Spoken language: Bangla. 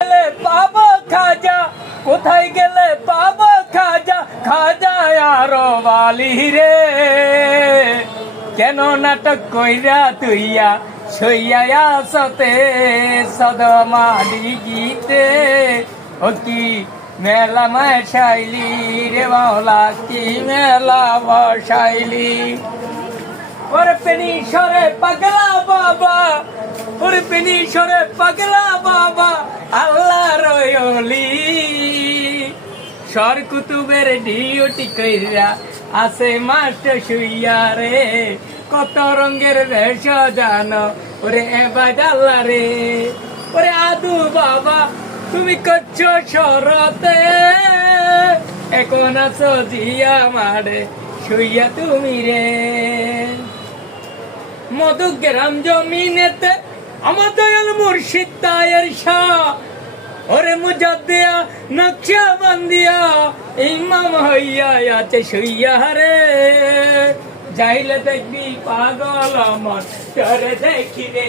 গেলে পাবো খাজা, কোথায় গেলে পাবো খাজা, খাজা আরো বালি রে। কেন নাটক কইরা তুইয়া সইয়া সতে সদমাডি গীতে, ও কি মেলা মশাইলি রে বাউলা, কি মেলা বসাইলি। ওরে পেনি সরে পাগলা বাবা, ওরে পেনি সরে পাগলা বাবা, আল্লাহ রয়লি। সর কুতুবের ডিউটি কইরা আছে মাস্টার শুইয়া রে, কত রঙের বেশ জানো ওরে বাজাল্লা রে। ওরে আদু বাবা তুমি করছো সরতে, এখন আছো জিয়া মারে শুইয়া তুমি রে। মধুগ্রাম জমিনেতে আমার দয়াল মুর্শিদ তায়ের শাহ, ওরে মুজাদ্দিয়া নকশা বান্দিয়া ইমাম হইয়া আছে শুইয়া রে। যাইলে দেখবি পাগল আমার তোরে দেখি রে।